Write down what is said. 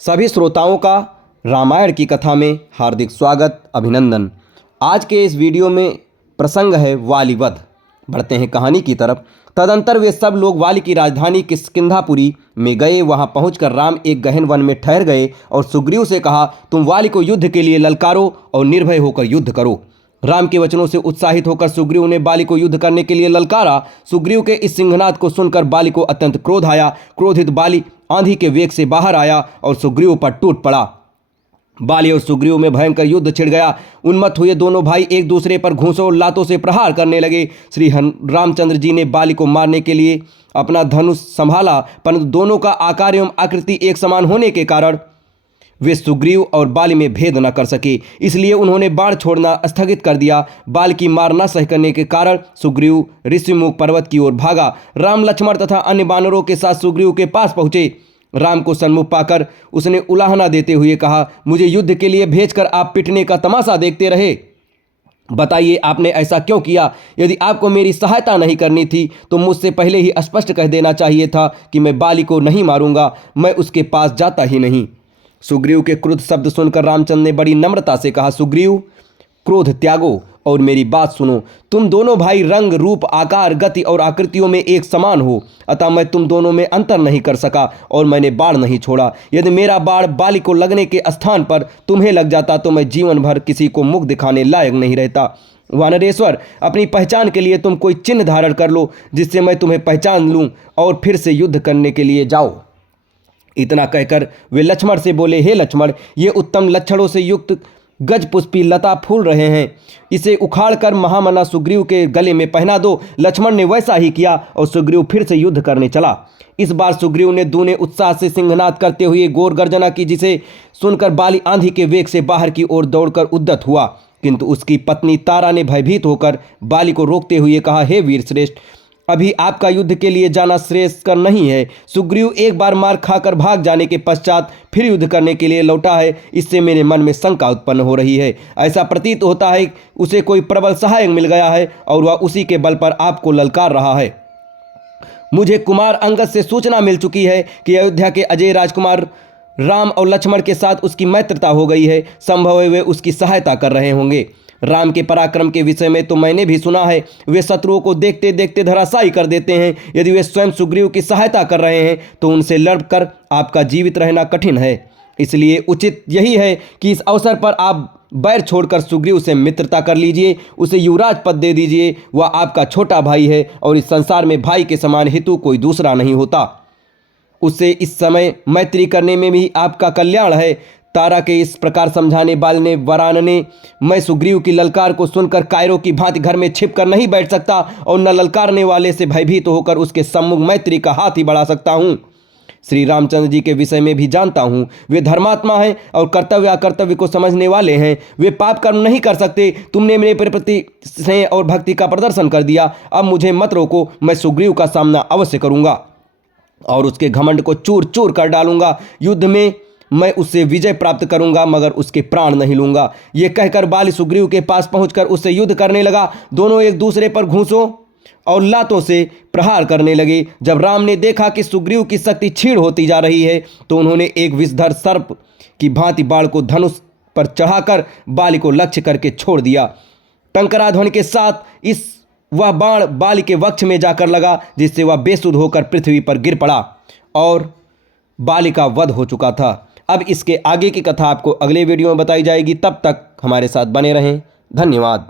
सभी श्रोताओं का रामायण की कथा में हार्दिक स्वागत अभिनंदन। आज के इस वीडियो में प्रसंग है वाली वध। बढ़ते हैं कहानी की तरफ। तदंतर वे सब लोग वाली की राजधानी किष्किंधापुरी में गए। वहां पहुंचकर राम एक गहन वन में ठहर गए और सुग्रीव से कहा, तुम वाली को युद्ध के लिए ललकारो और निर्भय होकर युद्ध करो। राम के वचनों से उत्साहित होकर सुग्रीव ने बाली को युद्ध करने के लिए ललकारा। सुग्रीव के इस सिंहनाद को सुनकर बाली को अत्यंत क्रोध आया। क्रोधित बाली आंधी के वेग से बाहर आया और सुग्रीव पर टूट पड़ा। बाली और सुग्रीव में भयंकर युद्ध छिड़ गया। उन्मत्त हुए दोनों भाई एक दूसरे पर घूंसों और लातों से प्रहार करने लगे। श्री रामचंद्र जी ने बाली को मारने के लिए अपना धनुष संभाला, परंतु दोनों का आकार एवं आकृति एक समान होने के कारण वे सुग्रीव और बाली में भेद न कर सके, इसलिए उन्होंने बाण छोड़ना स्थगित कर दिया। बाल की मार न सह करने के कारण सुग्रीव ऋषिमुख पर्वत की ओर भागा। राम लक्ष्मण तथा अन्य बानरों के साथ सुग्रीव के पास पहुंचे। राम को सन्मुख पाकर उसने उलाहना देते हुए कहा, मुझे युद्ध के लिए भेजकर आप पिटने का तमाशा देखते रहे। बताइए आपने ऐसा क्यों किया? यदि आपको मेरी सहायता नहीं करनी थी तो मुझसे पहले ही स्पष्ट कह देना चाहिए था कि मैं बाली को नहीं मारूंगा, मैं उसके पास जाता ही नहीं। सुग्रीव के क्रुद्ध शब्द सुनकर रामचंद्र ने बड़ी नम्रता से कहा, सुग्रीव, क्रोध त्यागो और मेरी बात सुनो। तुम दोनों भाई रंग, रूप, आकार, गति और आकृतियों में एक समान हो, अतः मैं तुम दोनों में अंतर नहीं कर सका और मैंने बाण नहीं छोड़ा। यदि मेरा बाण बाली को लगने के स्थान पर तुम्हें लग जाता तो मैं जीवन भर किसी को मुख दिखाने लायक नहीं रहता। वानरेश्वर, अपनी पहचान के लिए तुम कोई चिन्ह धारण कर लो जिससे मैं तुम्हें पहचान लूँ और फिर से युद्ध करने के लिए जाओ। इतना कहकर वे लक्ष्मण से बोले, हे लक्ष्मण, ये उत्तम लक्षणों से युक्त गज पुष्पी लता फूल रहे हैं, इसे उखाड़कर महामना सुग्रीव के गले में पहना दो। लक्ष्मण ने वैसा ही किया और सुग्रीव फिर से युद्ध करने चला। इस बार सुग्रीव ने दूने उत्साह से सिंहनाद करते हुए घोर गर्जना की, जिसे सुनकर बाली आंधी के वेग से बाहर की ओर दौड़कर उद्यत हुआ, किंतु उसकी पत्नी तारा ने भयभीत होकर बाली को रोकते हुए कहा, हे वीर श्रेष्ठ, अभी आपका युद्ध के लिए जाना श्रेयस्कर नहीं है। सुग्रीव एक बार मार खाकर भाग जाने के पश्चात फिर युद्ध करने के लिए लौटा है, इससे मेरे मन में शंका उत्पन्न हो रही है। ऐसा प्रतीत होता है उसे कोई प्रबल सहायक मिल गया है और वह उसी के बल पर आपको ललकार रहा है। मुझे कुमार अंगद से सूचना मिल चुकी है कि अयोध्या के अजय राजकुमार राम और लक्ष्मण के साथ उसकी मैत्रता हो गई है। संभव है वे उसकी सहायता कर रहे होंगे। राम के पराक्रम के विषय में तो मैंने भी सुना है, वे शत्रुओं को देखते देखते धराशायी कर देते हैं। यदि वे स्वयं सुग्रीव की सहायता कर रहे हैं तो उनसे लड़कर आपका जीवित रहना कठिन है। इसलिए उचित यही है कि इस अवसर पर आप बैर छोड़कर सुग्रीव से मित्रता कर लीजिए, उसे युवराज पद दे दीजिए। वह आपका छोटा भाई है और इस संसार में भाई के समान हितु कोई दूसरा नहीं होता। उससे इस समय मैत्री करने में भी आपका कल्याण है। तारा के इस प्रकार समझाने वाले ने वरान ने, मैं सुग्रीव की ललकार को सुनकर कायरों की भांति घर में छिपकर नहीं बैठ सकता और न ललकारने वाले से भयभीत होकर उसके सम्मुख मैत्री का हाथ ही बढ़ा सकता हूँ। श्री रामचंद्र जी के विषय में भी जानता हूँ, वे धर्मात्मा हैं और कर्तव्य अकर्तव्य को समझने वाले हैं। वे पाप कर्म नहीं कर सकते। तुमने मेरे प्रति स्नेह और भक्ति का प्रदर्शन कर दिया। अब मुझे मत रोको, मैं सुग्रीव का सामना अवश्य करूँगा और उसके घमंड को चूर चूर कर डालूंगा। युद्ध में मैं उससे विजय प्राप्त करूंगा, मगर उसके प्राण नहीं लूंगा। ये कहकर बाली सुग्रीव के पास पहुंचकर उससे युद्ध करने लगा। दोनों एक दूसरे पर घूंसों और लातों से प्रहार करने लगे। जब राम ने देखा कि सुग्रीव की शक्ति क्षीण होती जा रही है तो उन्होंने एक विषधर सर्प की भांति बाण को धनुष पर चढ़ाकर बाली को लक्ष्य करके छोड़ दिया। टंकराध्वनि के साथ वह बाण बाली के वक्ष में जाकर लगा, जिससे वह बेसुध होकर पृथ्वी पर गिर पड़ा और बाली का वध हो चुका था। अब इसके आगे की कथा आपको अगले वीडियो में बताई जाएगी। तब तक हमारे साथ बने रहें। धन्यवाद।